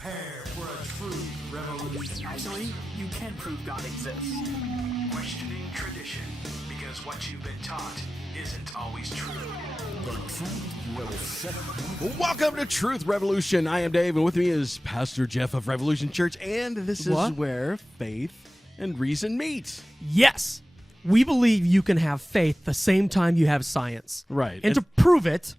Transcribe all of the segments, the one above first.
Prepare for a true revolution. Actually, you can prove God exists. Questioning tradition, because what you've been taught isn't always true. The truth will set you. Welcome to Truth Revolution. I am Dave, and with me is Pastor Jeff of Revolution Church, and this is where faith and reason meet. Yes, we believe you can have faith the same time you have science. Right. And to prove it,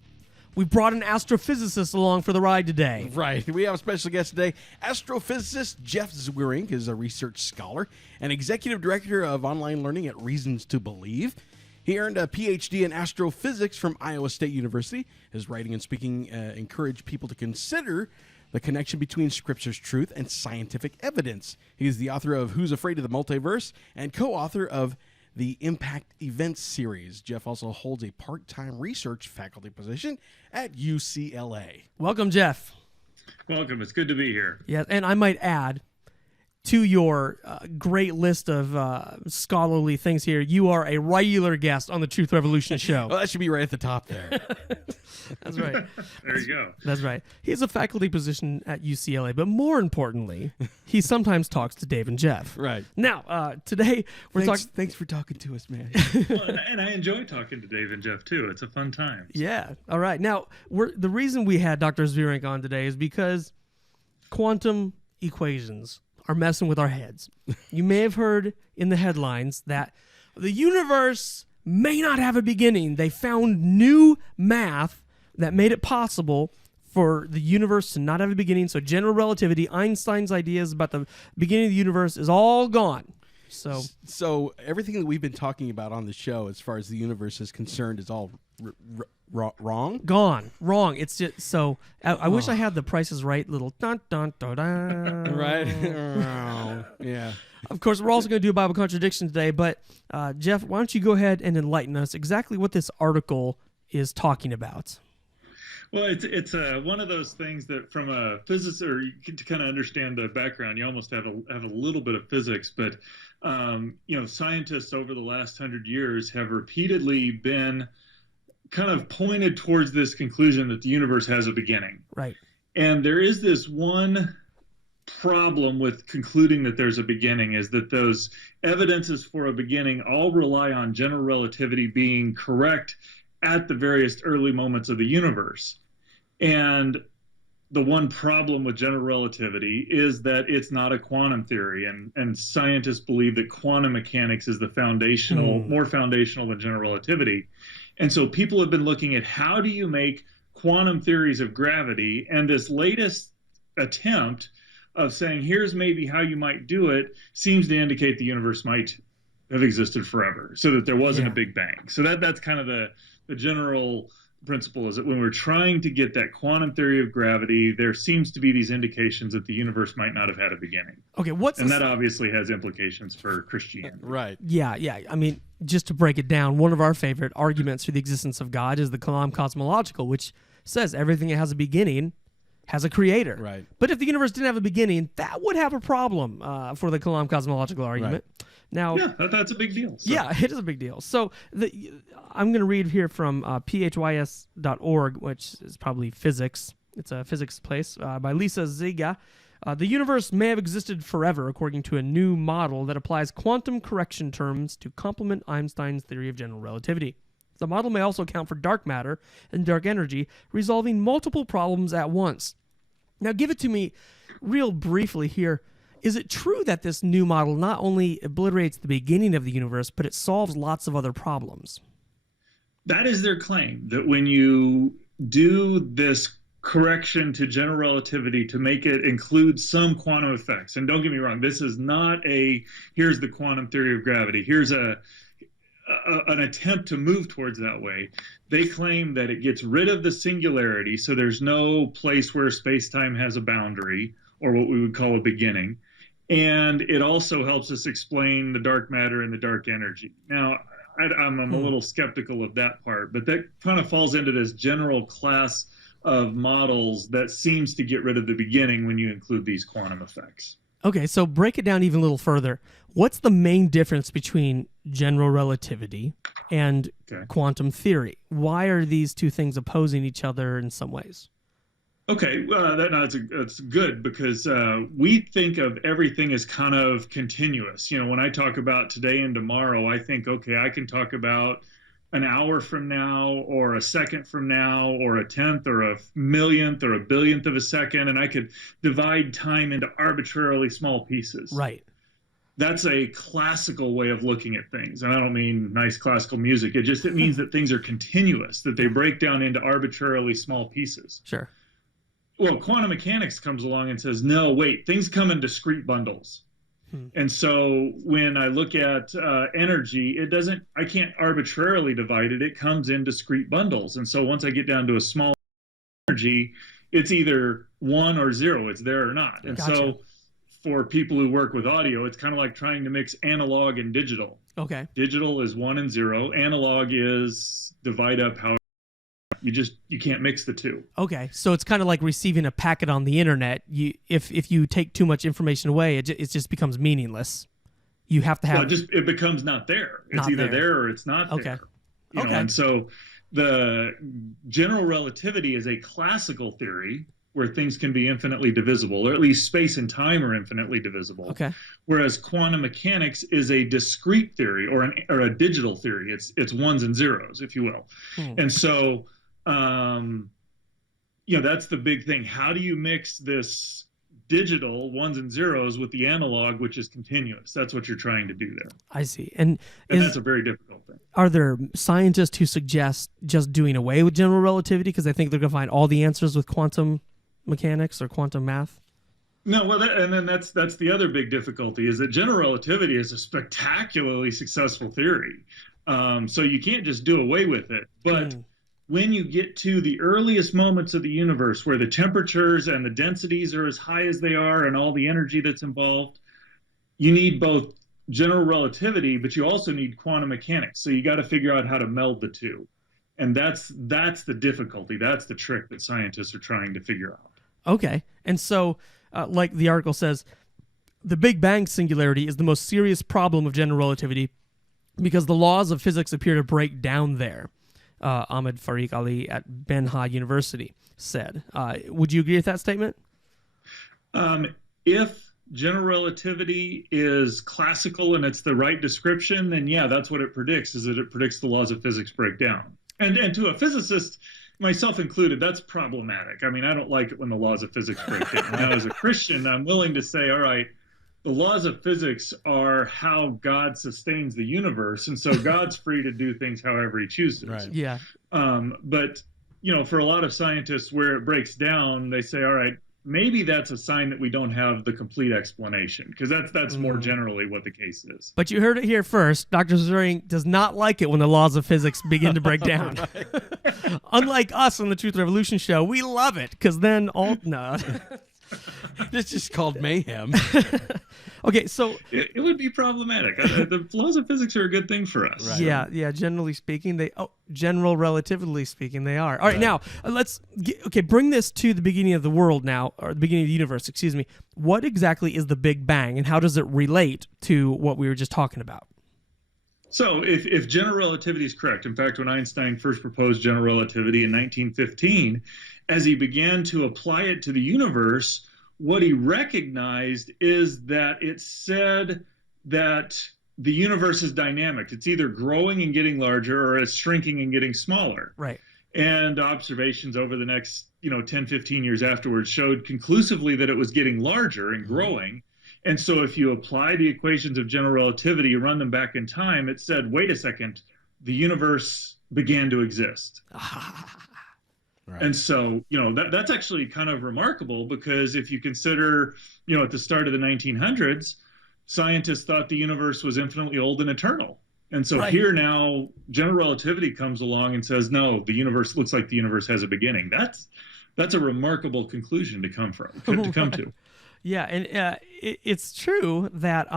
we brought an astrophysicist along for the ride today. Right. We have a special guest today. Astrophysicist Jeff Zweerink is a research scholar and executive director of online learning at Reasons to Believe. He earned a PhD in astrophysics from Iowa State University. His writing and speaking encourage people to consider the connection between Scripture's truth and scientific evidence. He is the author of Who's Afraid of the Multiverse and co-author of the Impact Events series. Jeff also holds a part-time research faculty position at UCLA. Welcome, Jeff. Welcome. It's good to be here. Yeah, and I might add to your great list of scholarly things here, you are a regular guest on the Truth Revolution show. Well, that should be right at the top there. That's right. There you go. That's right. He has a faculty position at UCLA, but more importantly, he sometimes talks to Dave and Jeff. Right. Now, today we're talking. Thanks for talking to us, man. Well, and I enjoy talking to Dave and Jeff, too. It's a fun time. Yeah. All right. Now, the reason we had Dr. Zweerink on today is because quantum equations are messing with our heads. You may have heard in the headlines that the universe may not have a beginning. They found new math that made it possible for the universe to not have a beginning. So general relativity, Einstein's ideas about the beginning of the universe is all gone. So everything that we've been talking about on the show as far as the universe is concerned is all wrong? Gone. Wrong. It's just so I wish I had the Price is Right little dun dun dun dun. Right? Yeah. Of course, we're also going to do a Bible contradiction today, but Jeff, why don't you go ahead and enlighten us exactly what this article is talking about? Well, it's one of those things that from a physicist, or to kind of understand the background, you almost have a little bit of physics, but scientists over the last 100 years have repeatedly been kind of pointed towards this conclusion that the universe has a beginning. Right. And there is this one problem with concluding that there's a beginning, is that those evidences for a beginning all rely on general relativity being correct at the various early moments of the universe. And the one problem with general relativity is that it's not a quantum theory, and scientists believe that quantum mechanics is the more foundational than general relativity. And so people have been looking at how do you make quantum theories of gravity, and this latest attempt of saying here's maybe how you might do it seems to indicate the universe might have existed forever, so that there wasn't a big bang. So that's kind of the general principle, is that when we're trying to get that quantum theory of gravity, there seems to be these indications that the universe might not have had a beginning. Okay, that obviously has implications for Christianity. Right. Yeah. I mean, just to break it down, one of our favorite arguments for the existence of God is the Kalam cosmological, which says everything that has a beginning has a creator. Right. But if the universe didn't have a beginning, that would have a problem for the Kalam cosmological argument. Right. Now, that's a big deal. So. Yeah, it is a big deal. So I'm going to read here from phys.org, which is probably physics. It's a physics place, by Lisa Ziga. The universe may have existed forever according to a new model that applies quantum correction terms to complement Einstein's theory of general relativity. The model may also account for dark matter and dark energy, resolving multiple problems at once. Now, give it to me real briefly here. Is it true that this new model not only obliterates the beginning of the universe, but it solves lots of other problems? That is their claim, that when you do this correction to general relativity to make it include some quantum effects, and don't get me wrong, this is not here's the quantum theory of gravity, here's an attempt to move towards that way. They claim that it gets rid of the singularity, so there's no place where space-time has a boundary, or what we would call a beginning. And it also helps us explain the dark matter and the dark energy. Now, I'm a little skeptical of that part, but that kind of falls into this general class of models that seems to get rid of the beginning when you include these quantum effects. Okay, so break it down even a little further. What's the main difference between general relativity and quantum theory? Why are these two things opposing each other in some ways? Okay, that's good because we think of everything as kind of continuous. When I talk about today and tomorrow, I think, okay, I can talk about an hour from now, or a second from now, or a tenth, or a millionth, or a billionth of a second, and I could divide time into arbitrarily small pieces. Right. That's a classical way of looking at things. And I don't mean nice classical music. It means that things are continuous, that they break down into arbitrarily small pieces. Sure. Well, quantum mechanics comes along and says, no, wait, things come in discrete bundles. And so when I look at energy, I can't arbitrarily divide it. It comes in discrete bundles. And so once I get down to a small energy, it's either 1 or 0. It's there or not. And so for people who work with audio, it's kind of like trying to mix analog and digital. Okay. Digital is 1 and 0. Analog is divide up how you can't mix the two. Okay, so it's kind of like receiving a packet on the internet. If you take too much information away, it just becomes meaningless. You have to have. Well, it becomes not there. It's either there or it's not there. Okay. And so the general relativity is a classical theory where things can be infinitely divisible, or at least space and time are infinitely divisible. Okay. Whereas quantum mechanics is a discrete theory, or a digital theory. It's ones and zeros, if you will. And so that's the big thing. How do you mix this digital ones and zeros with the analog, which is continuous? That's what you're trying to do there. I see. And that's a very difficult thing. Are there scientists who suggest just doing away with general relativity because they think they're going to find all the answers with quantum mechanics or quantum math? No, well, that's the other big difficulty, is that general relativity is a spectacularly successful theory. So you can't just do away with it. But when you get to the earliest moments of the universe, where the temperatures and the densities are as high as they are and all the energy that's involved, you need both general relativity, but you also need quantum mechanics. So you got to figure out how to meld the two. And that's the difficulty. That's the trick that scientists are trying to figure out. Okay. And so, like the article says, the Big Bang singularity is the most serious problem of general relativity because the laws of physics appear to break down there. Ahmed Farid Ali at Benha University said. Would you agree with that statement? If general relativity is classical and it's the right description, then yeah, that's what it predicts, is that it predicts the laws of physics break down. And to a physicist, myself included, that's problematic. I mean, I don't like it when the laws of physics break down. Now, as a Christian, I'm willing to say, all right, the laws of physics are how God sustains the universe, and so God's free to do things however he chooses. Right. Yeah. But for a lot of scientists, where it breaks down, they say, all right, maybe that's a sign that we don't have the complete explanation, because that's more generally what the case is. But you heard it here first. Dr. Zweerink does not like it when the laws of physics begin to break down. Unlike us on the Truth Revolution show, we love it, because then no. It's just called mayhem. Okay, so it would be problematic. The laws of physics are a good thing for us. Right. Yeah. Generally speaking, general relatively speaking, they are. All right, now let's bring this to the beginning of the world now, or the beginning of the universe. Excuse me. What exactly is the Big Bang, and how does it relate to what we were just talking about? So, if general relativity is correct, in fact, when Einstein first proposed general relativity in 1915, as he began to apply it to the universe, what he recognized is that it said that the universe is dynamic. It's either growing and getting larger, or it's shrinking and getting smaller. Right. And observations over the next 10, 15 years afterwards showed conclusively that it was getting larger and growing. And so if you apply the equations of general relativity, you run them back in time, it said, wait a second, the universe began to exist. Right. And so, that's actually kind of remarkable, because if you consider, at the start of the 1900s, scientists thought the universe was infinitely old and eternal. And so here now, general relativity comes along and says, no, the universe looks like the universe has a beginning. That's a remarkable conclusion to come to. Yeah, and it's true that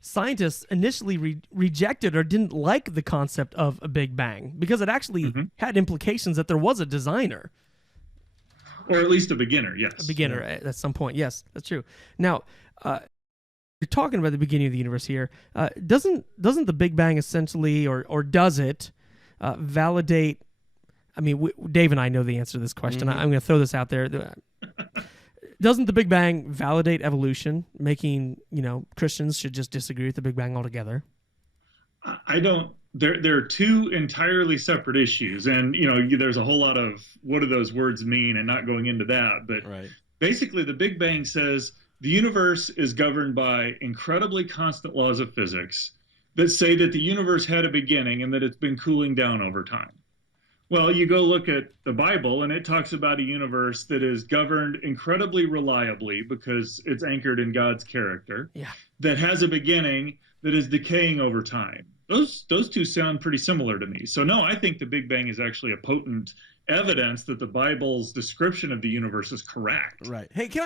scientists initially rejected or didn't like the concept of a Big Bang because it actually had implications that there was a designer. Or at least a beginner, yes. A beginner at some point, yes, that's true. Now, you're talking about the beginning of the universe here. Doesn't the Big Bang essentially, or does it validate I mean, Dave and I know the answer to this question. I'm going to throw this out there. Doesn't the Big Bang validate evolution, making, Christians should just disagree with the Big Bang altogether? I don't. There are two entirely separate issues, and there's a whole lot of what do those words mean, and not going into that. But basically, the Big Bang says the universe is governed by incredibly constant laws of physics that say that the universe had a beginning and that it's been cooling down over time. Well, you go look at the Bible, and it talks about a universe that is governed incredibly reliably because it's anchored in God's character, that has a beginning that is decaying over time. Those two sound pretty similar to me. So, no, I think the Big Bang is actually a potent evidence that the Bible's description of the universe is correct. Right. Hey, can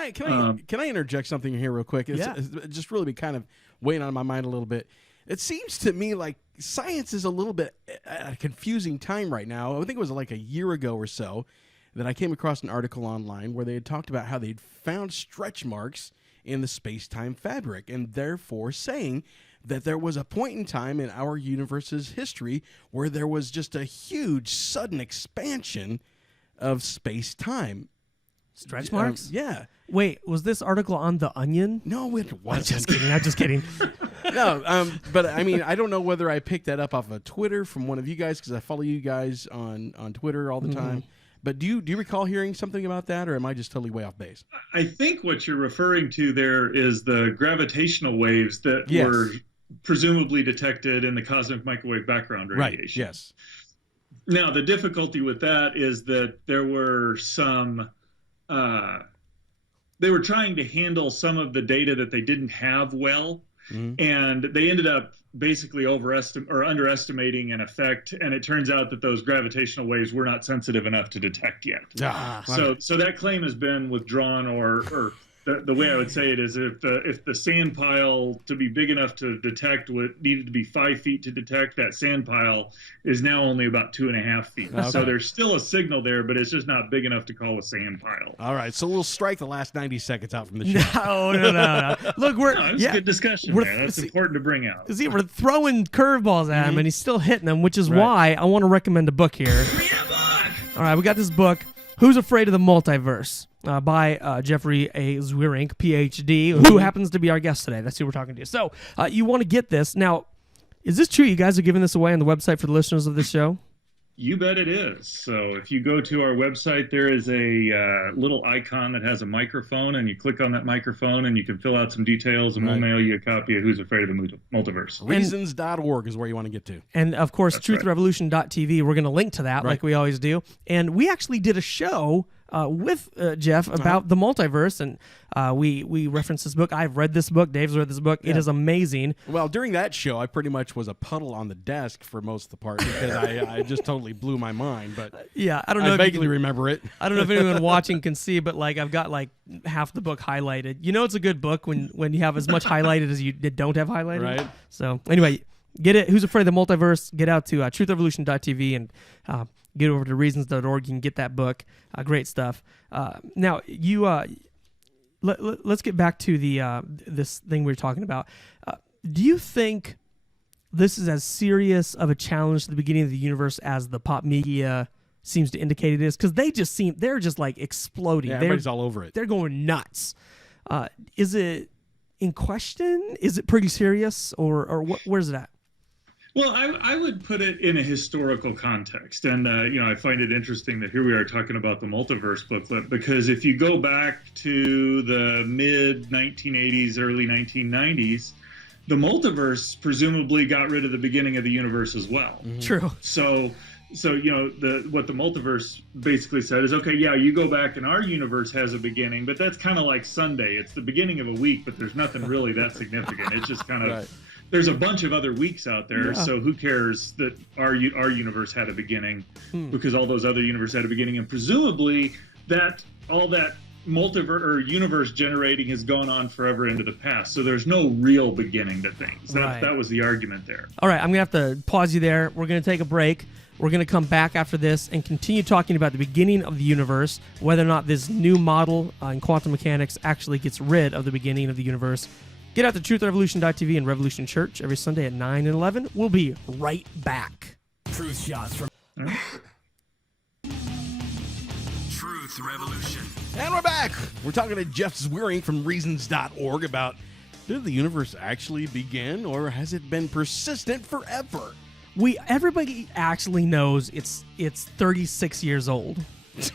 I interject something here real quick? It's just really been kind of weighing on my mind a little bit. It seems to me like science is a little bit at a confusing time right now. I think it was like a year ago or so that I came across an article online where they had talked about how they'd found stretch marks in the space-time fabric, and therefore saying that there was a point in time in our universe's history where there was just a huge sudden expansion of space-time. Stretch marks? Yeah. Wait, was this article on The Onion? No, it wasn't. I'm just kidding. No, but I mean, I don't know whether I picked that up off of Twitter from one of you guys, because I follow you guys on Twitter all the time. But do you recall hearing something about that, or am I just totally way off base? I think what you're referring to there is the gravitational waves that were presumably detected in the cosmic microwave background radiation. Right, yes. Now, the difficulty with that is that there were some... they were trying to handle some of the data that they didn't have well, and they ended up basically underestimating an effect, and it turns out that those gravitational waves were not sensitive enough to detect yet. So that claim has been withdrawn, or the way I would say it is, if the sand pile to be big enough to detect what needed to be 5 feet to detect, that sand pile is now only about 2.5 feet. Okay. So there's still a signal there, but it's just not big enough to call a sand pile. All right, so we'll strike the last 90 seconds out from the show. No. Look, it's a good discussion there. That's important to bring out. See, we're throwing curveballs at him, and he's still hitting them, which is why I want to recommend a book here. All right, we got this book, Who's Afraid of the Multiverse? By Jeffrey A. Zweerink, PhD, who happens to be our guest today. That's who we're talking to. So you want to get this. Now, is this true? You guys are giving this away on the website for the listeners of this show? You bet it is. So if you go to our website, there is a little icon that has a microphone, and you click on that microphone, and you can fill out some details, and we'll mail you a copy of Who's Afraid of the Multiverse. Reasons.org is where you want to get to. And, of course, truthrevolution.tv. We're going to link to that like we always do. And we actually did a show with Jeff about the multiverse, and we referenced this book. I've read this book. Dave's read this book. It is amazing. Well, during that show, I pretty much was a puddle on the desk for most of the part because I just totally blew my mind. But I don't know. I vaguely remember it. I don't know if anyone watching can see, but I've got half the book highlighted. It's a good book when you have as much highlighted as you don't have highlighted. Right. So anyway, get it. Who's Afraid of the Multiverse? Get out to truthrevolution.tv and get over to reasons.org. You can get that book. Great stuff. Now, you let's get back to the this thing we were talking about. Do you think this is as serious of a challenge to the beginning of the universe as the pop media seems to indicate it is? Because they're just exploding. Yeah, everybody's all over it. They're going nuts. Is it in question? Is it pretty serious, or where's it at? Well, I would put it in a historical context. And, I find it interesting that here we are talking about the multiverse booklet, because if you go back to the mid-1980s, early 1990s, the multiverse presumably got rid of the beginning of the universe as well. Mm-hmm. True. So what the multiverse basically said is, okay, yeah, you go back and our universe has a beginning, but that's kind of like Sunday. It's the beginning of a week, but there's nothing really that significant. It's just kind of... Right. There's a bunch of other weeks out there, so who cares that our universe had a beginning, because all those other universes had a beginning, and presumably all that multiverse or universe generating has gone on forever into the past. So there's no real beginning to things. That was the argument there. All right, I'm gonna have to pause you there. We're gonna take a break. We're going to come back after this and continue talking about the beginning of the universe, whether or not this new model in quantum mechanics actually gets rid of the beginning of the universe. Get out to truthrevolution.tv and Revolution Church every Sunday at 9 and 11. We'll be right back. Truth shots from... Truth Revolution. And we're back. We're talking to Jeff Zweerink from reasons.org about, did the universe actually begin, or has it been persistent forever? Everybody actually knows it's 36 years old. Is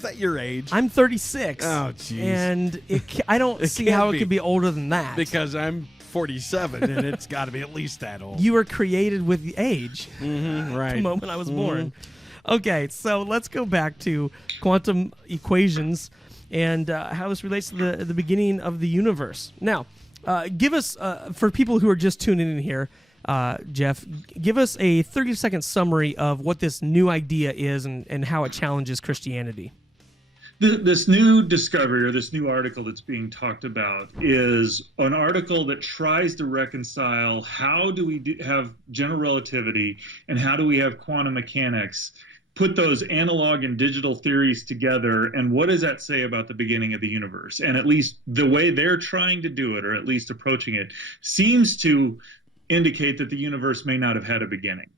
that your age? I'm 36. Oh, jeez. And I don't see can't how be. it could be older than that. Because I'm 47, and it's got to be at least that old. You were created with the age. Right. The moment I was born. Okay, so let's go back to quantum equations and how this relates to the beginning of the universe. Now, give us, for people who are just tuning in here, Jeff, give us a 30-second summary of what this new idea is and how it challenges Christianity. This new discovery, or this new article that's being talked about, is an article that tries to reconcile how do we have general relativity and how do we have quantum mechanics, put those analog and digital theories together, and what does that say about the beginning of the universe? And at least the way they're trying to do it, or at least approaching it, seems to indicate that the universe may not have had a beginning.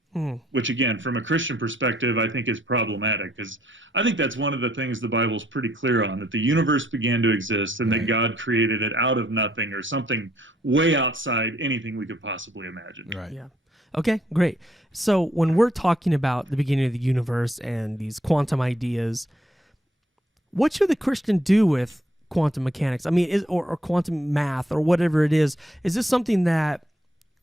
Which, again, from a Christian perspective, I think is problematic, because I think that's one of the things the Bible's pretty clear on, that the universe began to exist and that God created it out of nothing, or something way outside anything we could possibly imagine. Right. Yeah. Okay, great. So when we're talking about the beginning of the universe and these quantum ideas, what should the Christian do with quantum mechanics? I mean, or quantum math or whatever it is? Is this something that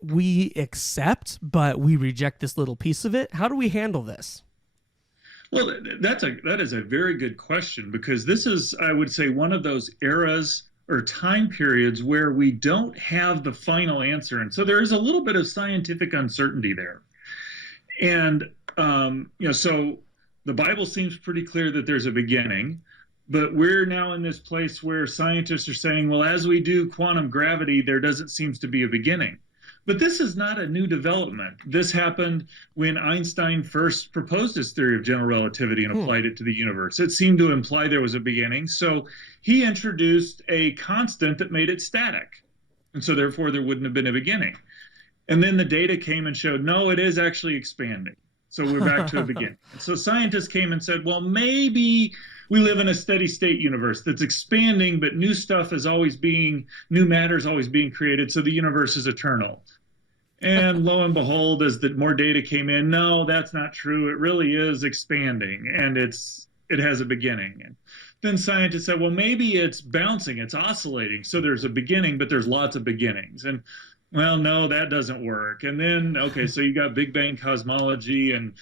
we accept, but we reject this little piece of it? How do we handle this? Well, that is a very good question, because this is, I would say, one of those eras or time periods where we don't have the final answer. And so there is a little bit of scientific uncertainty there. And, so the Bible seems pretty clear that there's a beginning, but we're now in this place where scientists are saying, well, as we do quantum gravity, there doesn't seem to be a beginning. But this is not a new development. This happened when Einstein first proposed his theory of general relativity and applied it to the universe. It seemed to imply there was a beginning. So he introduced a constant that made it static. And so therefore there wouldn't have been a beginning. And then the data came and showed, no, it is actually expanding. So we're back to a beginning. So scientists came and said, well, maybe we live in a steady state universe that's expanding, but new matter is always being created. So the universe is eternal. And lo and behold, as more data came in, no, that's not true. It really is expanding, and it has a beginning. And then scientists said, well, maybe it's bouncing, it's oscillating. So there's a beginning, but there's lots of beginnings. And well, no, that doesn't work. And then, okay, so you got Big Bang cosmology and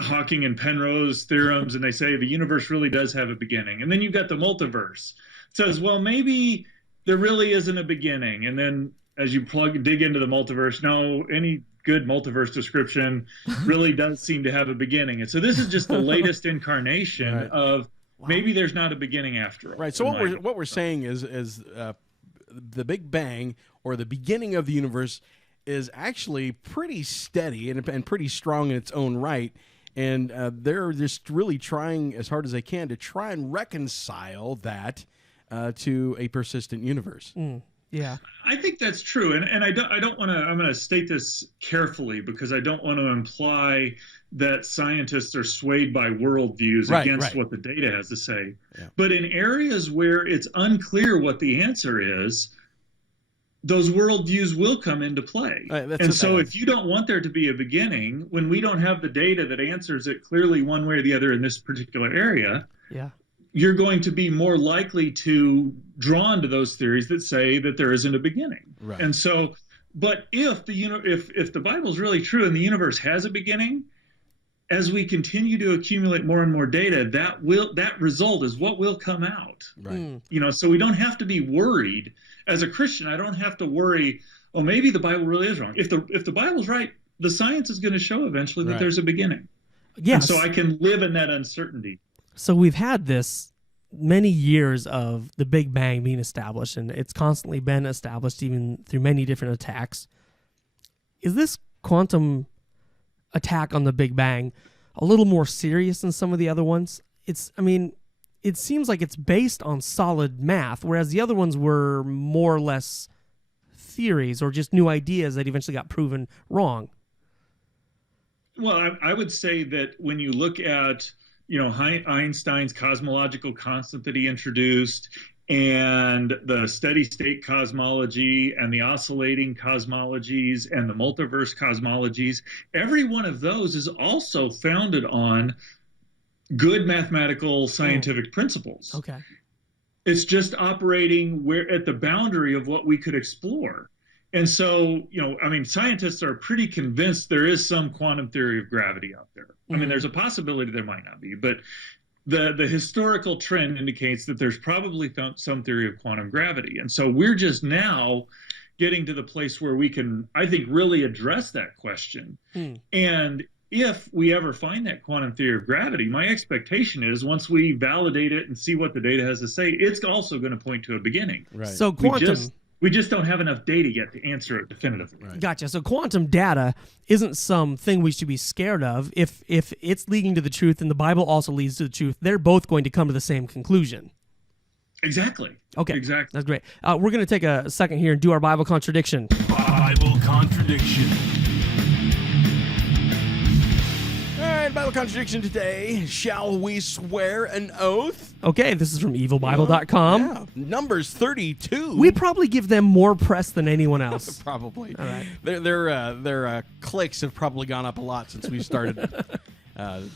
Hawking and Penrose theorems, and they say the universe really does have a beginning. And then you've got the multiverse. It says, well, maybe there really isn't a beginning. And then as you dig into the multiverse, no, any good multiverse description really does seem to have a beginning. And so this is just the latest incarnation of maybe there's not a beginning after all. Right. So what we're saying is the Big Bang, or the beginning of the universe, is actually pretty steady and pretty strong in its own right. And they're just really trying as hard as they can to try and reconcile that to a persistent universe. Yeah, I think that's true, and I don't want to. I'm going to state this carefully, because I don't want to imply that scientists are swayed by worldviews against what the data has to say. Yeah. But in areas where it's unclear what the answer is, those worldviews will come into play. And so if you don't want there to be a beginning, when we don't have the data that answers it clearly one way or the other in this particular area, you're going to be more likely to drawn to those theories that say that there isn't a beginning. Right. And so, but if the Bible is really true and the universe has a beginning, as we continue to accumulate more and more data, that result is what will come out. Right. So we don't have to be worried. As a Christian, I don't have to worry, oh, maybe the Bible really is wrong. If the Bible's right, the science is going to show eventually that there's a beginning. Yes. And so I can live in that uncertainty. So we've had this many years of the Big Bang being established, and it's constantly been established even through many different attacks. Is this quantum attack on the Big Bang a little more serious than some of the other ones? It seems like it's based on solid math, whereas the other ones were more or less theories or just new ideas that eventually got proven wrong. Well, I would say that when you look at Einstein's cosmological constant that he introduced, and the steady state cosmology and the oscillating cosmologies and the multiverse cosmologies, every one of those is also founded on good mathematical scientific principles. Okay. It's just operating where at the boundary of what we could explore. And so, scientists are pretty convinced there is some quantum theory of gravity out there. I mean, there's a possibility there might not be, but the historical trend indicates that there's probably some theory of quantum gravity. And so we're just now getting to the place where we can, I think, really address that question. And if we ever find that quantum theory of gravity, my expectation is once we validate it and see what the data has to say, it's also going to point to a beginning. Right. So quantum. We just don't have enough data yet to answer it definitively. Right. Gotcha. So quantum data isn't something we should be scared of. If it's leading to the truth and the Bible also leads to the truth, they're both going to come to the same conclusion. Exactly. Okay. Exactly. That's great. We're going to take a second here and do our Bible contradiction. Bible contradiction. All right, Bible contradiction today. Shall we swear an oath? Okay, this is from evilbible.com. Yeah. Numbers 32. We probably give them more press than anyone else. Probably. All right. Their clicks have probably gone up a lot since we started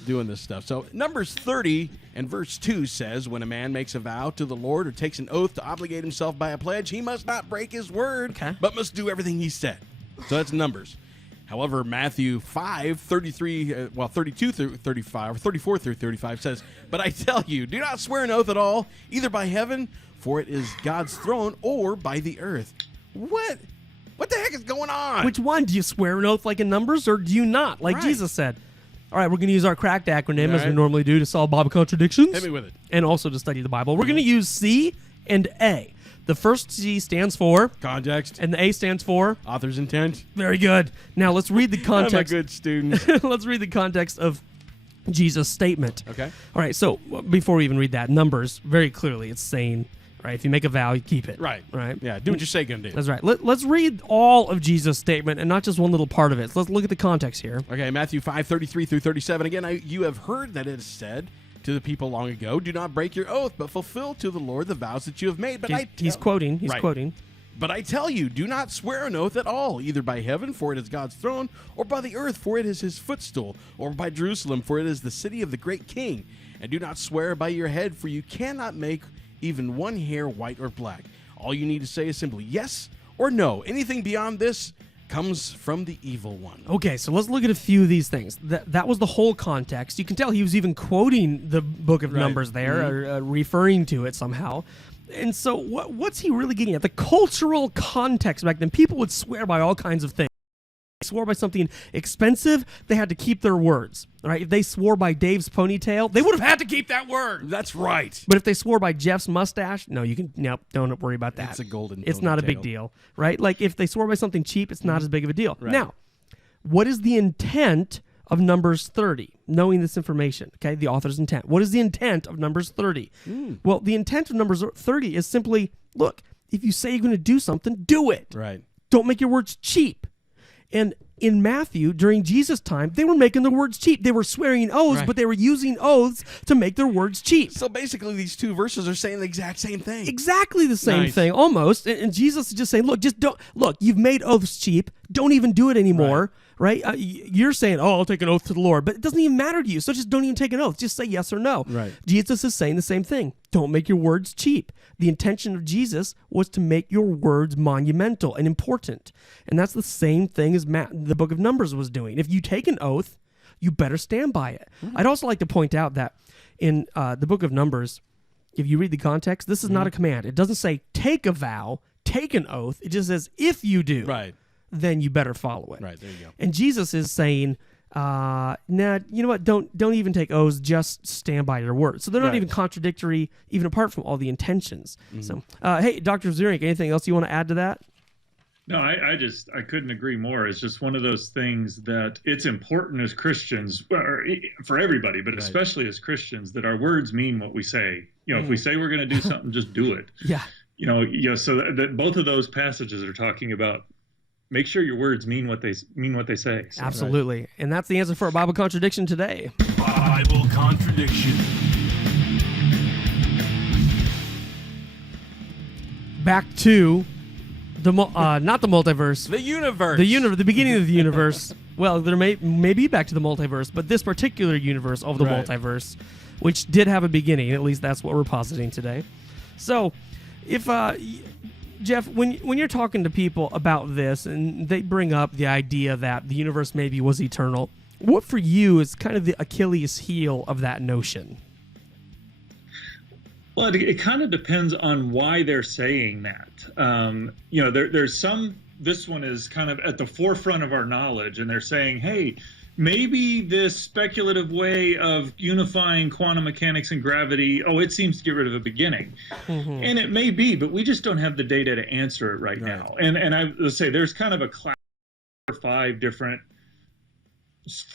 doing this stuff. So Numbers 30 and verse 2 says, when a man makes a vow to the Lord or takes an oath to obligate himself by a pledge, he must not break his word, but must do everything he said. So that's Numbers. However, Matthew 32 through 35, or 34 through 35 says, but I tell you, do not swear an oath at all, either by heaven, for it is God's throne, or by the earth. What the heck is going on? Which one? Do you swear an oath like in Numbers, or do you not, like Jesus said? All right, we're going to use our cracked acronym as we normally do to solve Bible contradictions. Hit me with it. And also to study the Bible. We're going to use C and A. The first C stands for Context. and the A stands for Author's intent. very good. Now let's read the context. I'm a good student. Let's read the context of Jesus' statement. Okay. All right, so before we even read that, Numbers, very clearly it's saying, right, if you make a vow, you keep it. Right. Right. Yeah, do what you say gonna do. That's right. Let's read all of Jesus' statement and not just one little part of it. So let's look at the context here. Okay, Matthew 5:33 through 37. Again, you have heard that it is said to the people long ago, do not break your oath, but fulfill to the Lord the vows that you have made. But He's quoting. He's Right. quoting. But I tell you, do not swear an oath at all, either by heaven, for it is God's throne, or by the earth, for it is his footstool, or by Jerusalem, for it is the city of the great king. And do not swear by your head, for you cannot make even one hair white or black. All you need to say is simply yes or no. Anything beyond this comes from the evil one. Okay, so let's look at a few of these things. That was the whole context. You can tell he was even quoting the book of Numbers there, or referring to it somehow. And so what's he really getting at? The cultural context back then. People would swear by all kinds of things. They swore by something expensive, they had to keep their words. All right? If they swore by Dave's ponytail, they would have had to keep that word. That's right. But if they swore by Jeff's mustache, don't worry about that. It's a golden It's not a big ponytail. deal, right? Like if they swore by something cheap, it's not as big of a deal. Right. Now, what is the intent of Numbers 30? Knowing this information, okay, the author's intent. What is the intent of Numbers 30? Well, the intent of Numbers 30 is simply, look, if you say you're going to do something, do it. Right. Don't make your words cheap. And in Matthew, during Jesus' time, they were making their words cheap. They were swearing oaths, but they were using oaths to make their words cheap. So basically, these two verses are saying the exact same thing. Exactly the same Nice. thing, almost. And Jesus is just saying, look, just don't. Look, you've made oaths cheap. Don't even do it anymore, right? You're saying, oh, I'll take an oath to the Lord, but it doesn't even matter to you. So just don't even take an oath. Just say yes or no. Right. Jesus is saying the same thing. Don't make your words cheap. The intention of Jesus was to make your words monumental and important. And that's the same thing as the book of Numbers was doing. If you take an oath, you better stand by it. I'd also like to point out that in the book of Numbers, if you read the context, this is not a command. It doesn't say take a vow, take an oath. It just says if you do, then you better follow it. Right, there you go. And Jesus is saying, nah, you know what? Don't even take oaths. Just stand by your word. So they're not even contradictory, even apart from all the intentions. So, hey, Dr. Zweerink, anything else you want to add to that? No, I couldn't agree more. It's just one of those things that it's important as Christians, or for everybody, but especially as Christians, that our words mean what we say. You know, if we say we're going to do something, just do it. Yeah. So that both of those passages are talking about make sure your words mean what they say. So, Absolutely. And that's the answer for our Bible contradiction today. Bible contradiction. Back to the not the multiverse. The universe. The beginning of the universe. Well, there may be back to the multiverse, but this particular universe of the Right. multiverse, which did have a beginning, at least that's what we're positing today. So, if Jeff, when you're talking to people about this and they bring up the idea that the universe maybe was eternal, what for you is kind of the Achilles heel of that notion? Well, it kind of depends on why they're saying that. There's some. This one is kind of at the forefront of our knowledge, and they're saying, "Hey, maybe this speculative way of unifying quantum mechanics and gravity, it seems to get rid of a beginning." Mm-hmm. And it may be, but we just don't have the data to answer it right now. And I would say there's kind of a class of 5 different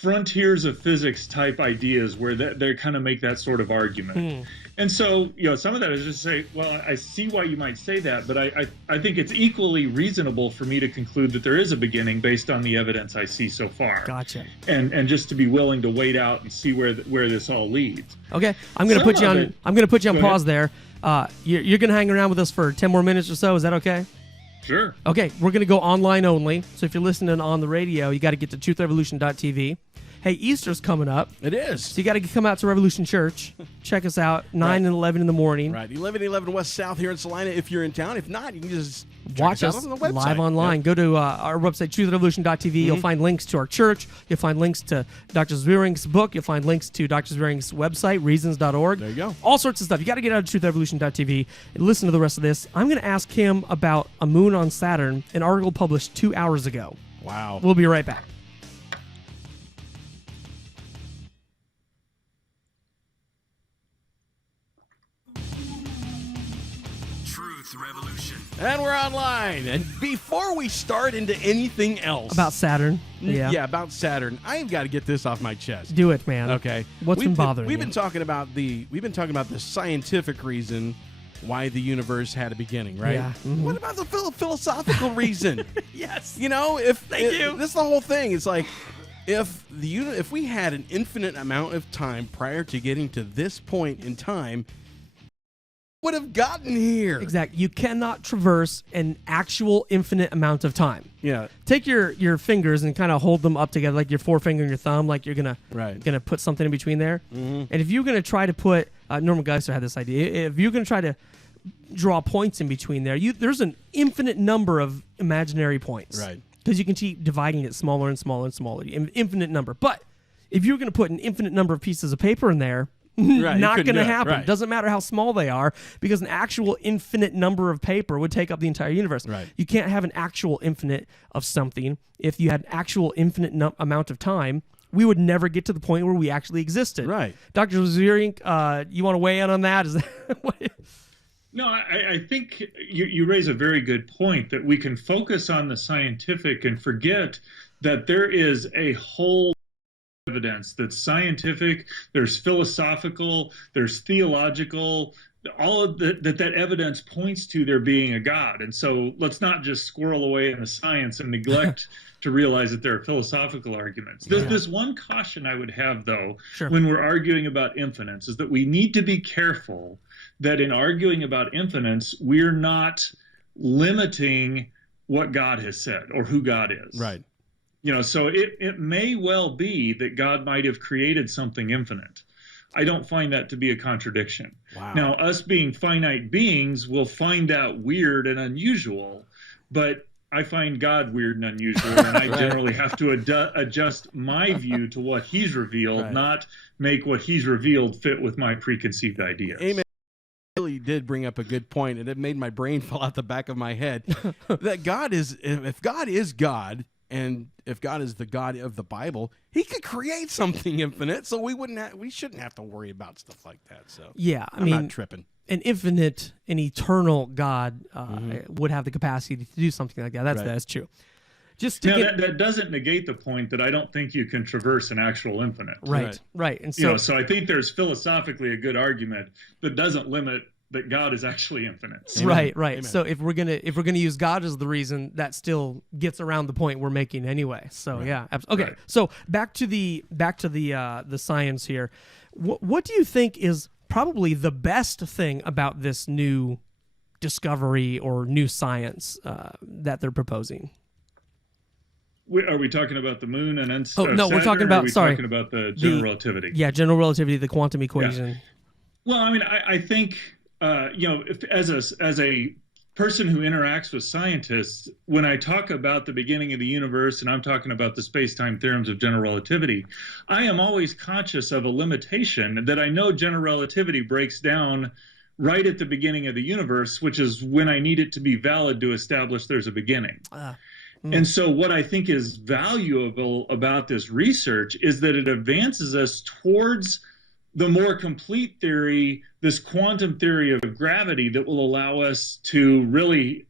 frontiers of physics type ideas where they kind of make that sort of argument. And so, some of that is just say, well, I see why you might say that, but I think it's equally reasonable for me to conclude that there is a beginning based on the evidence I see so far. Gotcha. And just to be willing to wait out and see where this all leads. Okay, I'm going to put you on. I'm going to put you on Go pause there. You're going to hang around with us for 10 more minutes or so. Is that okay? Sure. Okay, we're going to go online only. So if you're listening on the radio, you got to get to truthrevolution.tv. Hey, Easter's coming up. It is. So you got to come out to Revolution Church. Check us out, 9 and 11 in the morning. Right, 1111 West South here in Salina if you're in town. If not, you can just Watch us on the website. live online. Yep. Go to our website, truthrevolution.tv. You'll find links to our church. You'll find links to Dr. Zweerink's book. You'll find links to Dr. Zweerink's website, reasons.org. There you go. All sorts of stuff. You got to get out of truthrevolution.tv and listen to the rest of this. I'm going to ask him about a moon on Saturn, an article published 2 hours ago. Wow. We'll be right back. Truth Revolution. And we're online. And before we start into anything else About Saturn. Yeah. about Saturn, I've got to get this off my chest. Do it, man. Okay. What's been bothering We've you? been talking about the scientific reason why the universe had a beginning, right? Yeah. Mhm. What about the philosophical reason? Yes. Thank you. This is the whole thing. It's like if we had an infinite amount of time prior to getting to this point in time, would have gotten here. Exactly. You cannot traverse an actual infinite amount of time. Yeah. Take your fingers and kind of hold them up together, like your forefinger and your thumb, like you're gonna put something in between there. Mm-hmm. And if you're gonna try to put, Norman Geisler had this idea. If you're gonna try to draw points in between there, there's an infinite number of imaginary points. Right. Because you can keep dividing it smaller and smaller and smaller, an infinite number. But if you're gonna put an infinite number of pieces of paper in there, Right, not couldn't going to do it, happen. right. Doesn't matter how small they are, because an actual infinite number of paper would take up the entire universe. Right. You can't have an actual infinite of something. If you had an actual infinite amount of time, we would never get to the point where we actually existed. Right. Dr. Zweerink, you want to weigh in on that? Is that what? No, I think you raise a very good point that we can focus on the scientific and forget that there is a whole evidence that's scientific, there's philosophical, there's theological, all of that evidence points to there being a God. And so let's not just squirrel away in the science and neglect to realize that there are philosophical arguments. There's one caution I would have, though, Sure. when we're arguing about infinite, is that we need to be careful that in arguing about infinite, we're not limiting what God has said or who God is. Right. So it may well be that God might have created something infinite. I don't find that to be a contradiction. Wow. Now, us being finite beings will find that weird and unusual, but I find God weird and unusual, and I generally have to adjust my view to what he's revealed, not make what he's revealed fit with my preconceived ideas. Amen. Really did bring up a good point, and it made my brain fall out the back of my head. That God is, if God is God, and if God is the God of the Bible, He could create something infinite, so we shouldn't have to worry about stuff like that. So Yeah, I'm mean, not tripping. An infinite, an eternal God would have the capacity to do something like that. That's true. Just to now, that doesn't negate the point that I don't think you can traverse an actual infinite. Right. And so, So I think there's philosophically a good argument that doesn't limit that God is actually infinite. So, Right. Amen. So if we're gonna use God as the reason, that still gets around the point we're making anyway. So yeah. Okay. Right. So back to the science here. What do you think is probably the best thing about this new discovery or new science that they're proposing? Are we talking about the moon and No, Saturn, we're talking or about are we talking about the general relativity? Yeah, general relativity, the quantum equation. Well, I mean, I think as a person who interacts with scientists, when I talk about the beginning of the universe and I'm talking about the space-time theorems of general relativity, I am always conscious of a limitation that I know general relativity breaks down right at the beginning of the universe, which is when I need it to be valid to establish there's a beginning. And so what I think is valuable about this research is that it advances us towards the more complete theory, this quantum theory of gravity that will allow us to really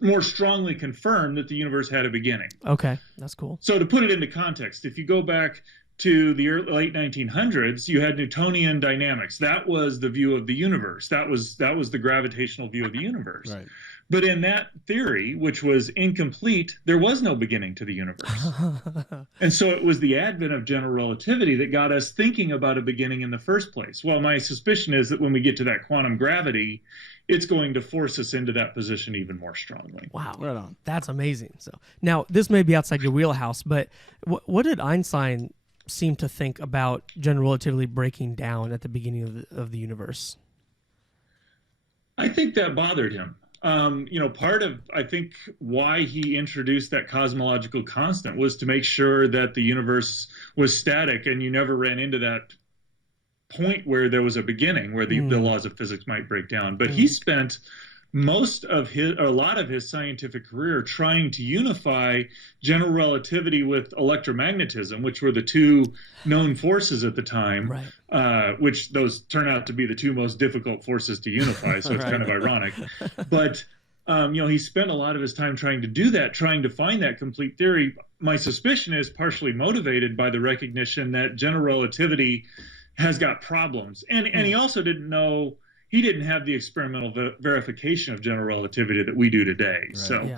more strongly confirm that the universe had a beginning. Okay, that's cool. So to put it into context, if you go back to the late 1900s, you had Newtonian dynamics. That was the view of the universe. That was the gravitational view of the universe. Right. But in that theory, which was incomplete, there was no beginning to the universe. And so it was the advent of general relativity that got us thinking about a beginning in the first place. Well, my suspicion is that when we get to that quantum gravity, it's going to force us into that position even more strongly. Wow. Right on. That's amazing. So now this may be outside your wheelhouse, but what did Einstein seem to think about general relativity breaking down at the beginning of the universe? I think that bothered him. Part of, I think, why he introduced that cosmological constant was to make sure that the universe was static and you never ran into that point where there was a beginning, where the laws of physics might break down. But he spent a lot of his scientific career trying to unify general relativity with electromagnetism, which were the two known forces at the time, which those turn out to be the two most difficult forces to unify. So it's kind of ironic. But, he spent a lot of his time trying to do that, trying to find that complete theory. My suspicion is partially motivated by the recognition that general relativity has got problems. And he also didn't know, he didn't have the experimental verification of general relativity that we do today. Right. So,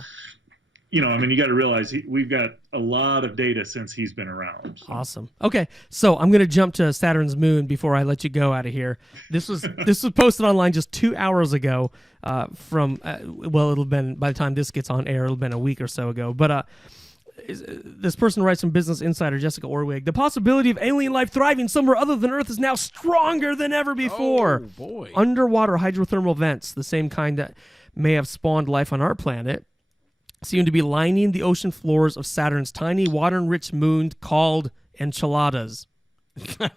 you got to realize we've got a lot of data since he's been around. So. Awesome. Okay, so I'm going to jump to Saturn's moon before I let you go out of here. This was posted online just 2 hours ago. It'll have been, by the time this gets on air, it'll have been a week or so ago. But this person writes from Business Insider, Jessica Orwig. The possibility of alien life thriving somewhere other than Earth is now stronger than ever before. Oh, boy. Underwater hydrothermal vents, the same kind that may have spawned life on our planet, seem to be lining the ocean floors of Saturn's tiny water-enriched moon called enchiladas. Enchiladas.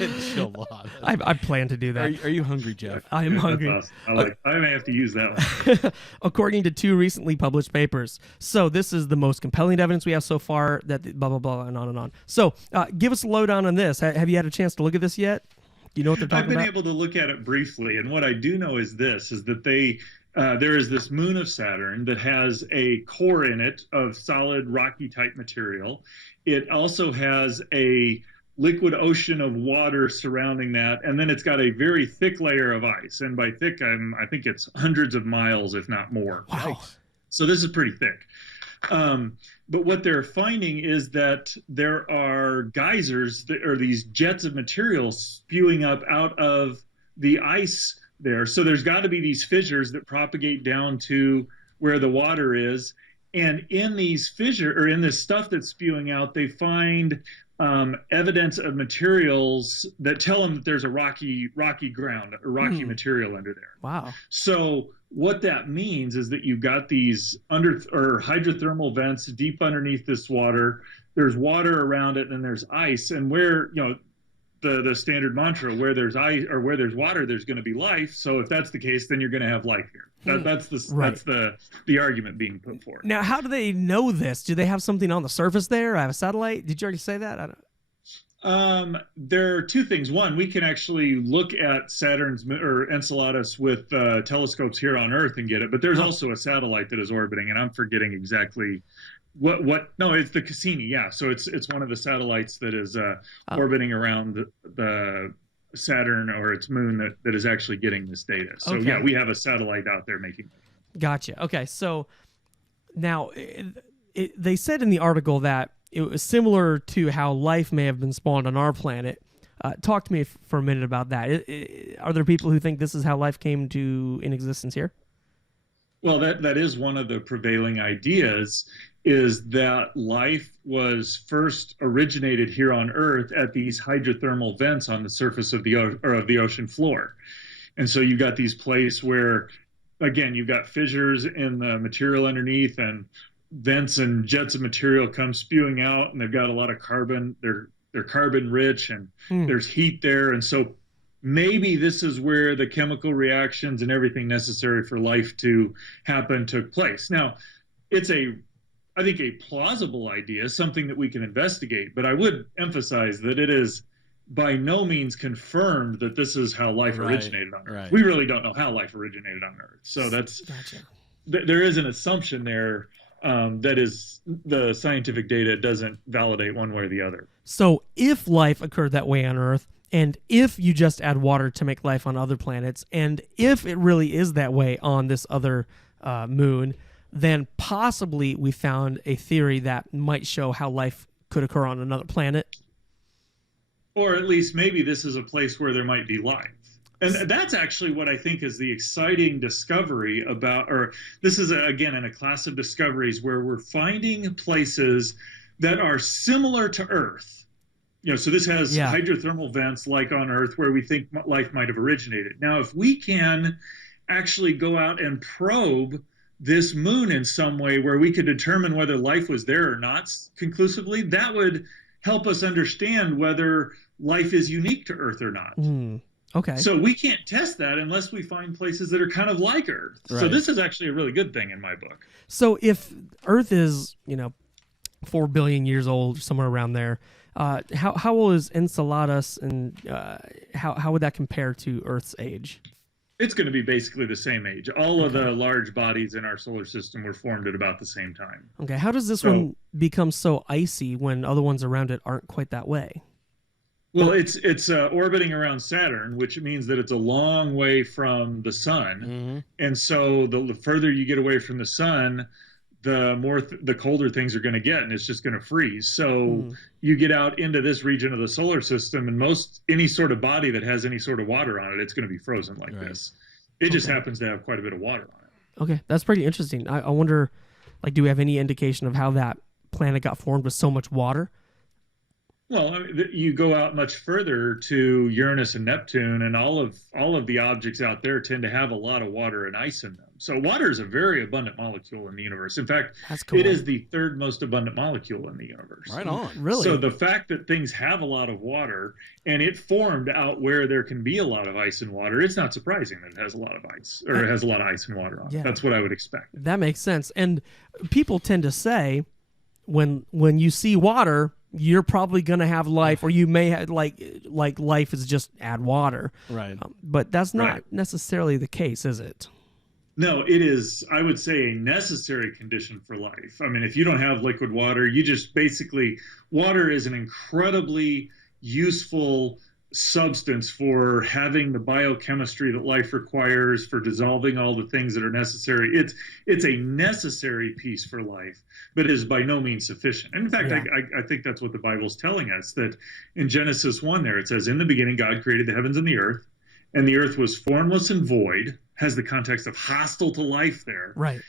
Enchiladas. I plan to do that. Are you hungry, Jeff? I am hungry. That's awesome. I may have to use that one. According to 2 recently published papers. So this is the most compelling evidence we have so far that blah, blah, blah, and on and on. So give us a lowdown on this. Have you had a chance to look at this yet? Do you know what they're talking about? I've been able to look at it briefly, and what I do know is that there is this moon of Saturn that has a core in it of solid rocky type material. It also has a liquid ocean of water surrounding that, and then it's got a very thick layer of ice. And by thick, I think it's hundreds of miles, if not more. Wow. So this is pretty thick. But what they're finding is that there are geysers, or these jets of material spewing up out of the ice there. So there's got to be these fissures that propagate down to where the water is. And in these fissures, or in this stuff that's spewing out, they find evidence of materials that tell them that there's a rocky ground, or rocky material under there. Wow. So what that means is that you've got these hydrothermal vents deep underneath this water. There's water around it, and there's ice. And where, the standard mantra, where there's ice or where there's water, there's going to be life. So if that's the case, then you're going to have life here. That's the argument being put forth. Now, how do they know this? Do they have something on the surface there? I have a satellite. Did you already say that? There are 2 things. One, we can actually look at Saturn's or Enceladus with telescopes here on Earth and get it. But there's also a satellite that is orbiting, and I'm forgetting exactly no, it's the Cassini. Yeah. So it's one of the satellites that is orbiting around the Saturn or its moon that is actually getting this data. So Okay. yeah, we have a satellite out there making it. Gotcha. Okay, so now they said in the article that it was similar to how life may have been spawned on our planet. Talk to me for a minute about that. Are there people who think this is how life came in existence here? Well, that is one of the prevailing ideas, is that life was first originated here on Earth at these hydrothermal vents on the surface of the ocean floor. And so you've got these places where, again, you've got fissures in the material underneath, and vents and jets of material come spewing out, and they've got a lot of carbon. They're carbon rich, and there's heat there. And so maybe this is where the chemical reactions and everything necessary for life to happen took place. Now, it's I think a plausible idea, something that we can investigate, but I would emphasize that it is by no means confirmed that this is how life originated on Earth. Right. We really don't know how life originated on Earth. So that's Gotcha. There is an assumption there that is the scientific data doesn't validate one way or the other. So if life occurred that way on Earth, and if you just add water to make life on other planets, and if it really is that way on this other moon, then possibly we found a theory that might show how life could occur on another planet. Or at least maybe this is a place where there might be life. And that's actually what I think is the exciting discovery about, or this is, again, in a class of discoveries where we're finding places that are similar to Earth. So this has hydrothermal vents like on Earth where we think life might have originated. Now, if we can actually go out and probe this moon in some way where we could determine whether life was there or not conclusively, that would help us understand whether life is unique to Earth or not. Okay. So we can't test that unless we find places that are kind of like Earth. Right. So this is actually a really good thing in my book. So if Earth is, 4 billion years old, somewhere around there, how old is Enceladus, and how would that compare to Earth's age? It's going to be basically the same age. All of the large bodies in our solar system were formed at about the same time. Okay, how does this one become so icy when other ones around it aren't quite that way? Well, it's orbiting around Saturn, which means that it's a long way from the sun. And so the further you get away from the sun, the more the colder things are going to get, and it's just going to freeze. So you get out into this region of the solar system, and any sort of body that has any sort of water on it, it's going to be frozen like this. It just happens to have quite a bit of water on it. Okay, that's pretty interesting. I wonder, do we have any indication of how that planet got formed with so much water? Well, I mean, you go out much further to Uranus and Neptune, and all of the objects out there tend to have a lot of water and ice in them. So water is a very abundant molecule in the universe. In fact, That's cool. It is the third most abundant molecule in the universe. Right on. Really? So the fact that things have a lot of water, and it formed out where there can be a lot of ice and water, it's not surprising that it has a lot of ice, or it has a lot of ice and water on it. That's what I would expect. That makes sense. And people tend to say, when you see water, you're probably going to have life, or you may have like life is just add water. Right. But that's not necessarily the case, is it? No, it is, I would say, a necessary condition for life. I mean, if you don't have liquid water, you just basically, water is an incredibly useful substance for having the biochemistry that life requires, for dissolving all the things that are necessary. It's a necessary piece for life, but it is by no means sufficient. And in fact, I think that's what the Bible's telling us, that in Genesis 1 there, it says, in the beginning, God created the heavens and the earth was formless and void, has the context of hostile to life there. Right.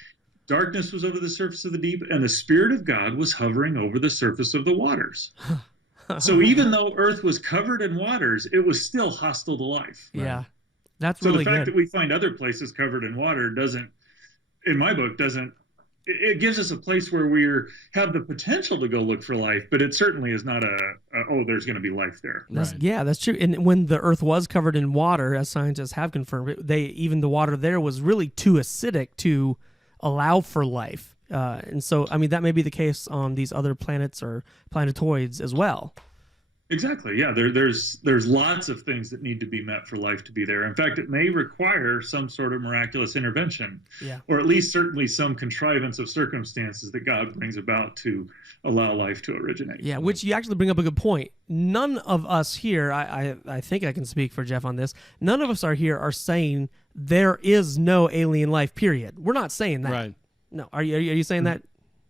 Darkness was over the surface of the deep, and the Spirit of God was hovering over the surface of the waters. So even though Earth was covered in waters, it was still hostile to life. Yeah. That's So really the fact good. that we find other places covered in water in my book, it gives us a place where we have the potential to go look for life, but it certainly is not there's going to be life there. Yeah, that's true. And when the Earth was covered in water, as scientists have confirmed, even the water there was really too acidic to allow for life. And so, I mean, that may be the case on these other planets or planetoids as well. Exactly. Yeah. There's lots of things that need to be met for life to be there. In fact, it may require some sort of miraculous intervention, or at least certainly some contrivance of circumstances that God brings about to allow life to originate. Yeah, which you actually bring up a good point. None of us here, I think I can speak for Jeff on this. None of us are saying there is no alien life. Period. We're not saying that. Right. No. Are you saying that?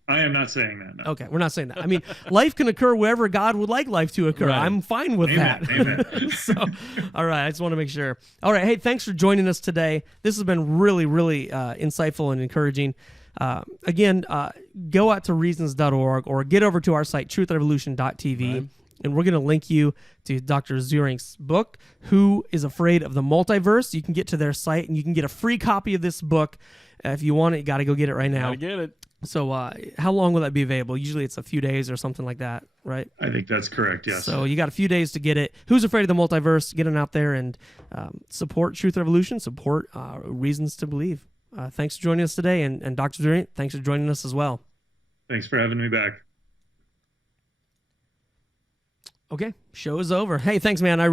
I am not saying that. No. Okay, we're not saying that. I mean, life can occur wherever God would like life to occur. Right. I'm fine with Amen. that. Amen. So, all right, I just want to make sure. All right, hey, thanks for joining us today. This has been really, really insightful and encouraging. Again, go out to reasons.org or get over to our site, truthrevolution.tv. Right. And we're going to link you to Dr. Zweerink's book, Who is Afraid of the Multiverse? You can get to their site and you can get a free copy of this book. If you want it, you got to go get it right now. Gotta get it. So how long will that be available? Usually it's a few days or something like that, right? I think that's correct, yes. So you got a few days to get it. Who's Afraid of the Multiverse? Get it out there and support Truth Revolution, support Reasons to Believe. Thanks for joining us today. And Dr. Zweerink, thanks for joining us as well. Thanks for having me back. Okay, show is over. Hey, thanks, man. I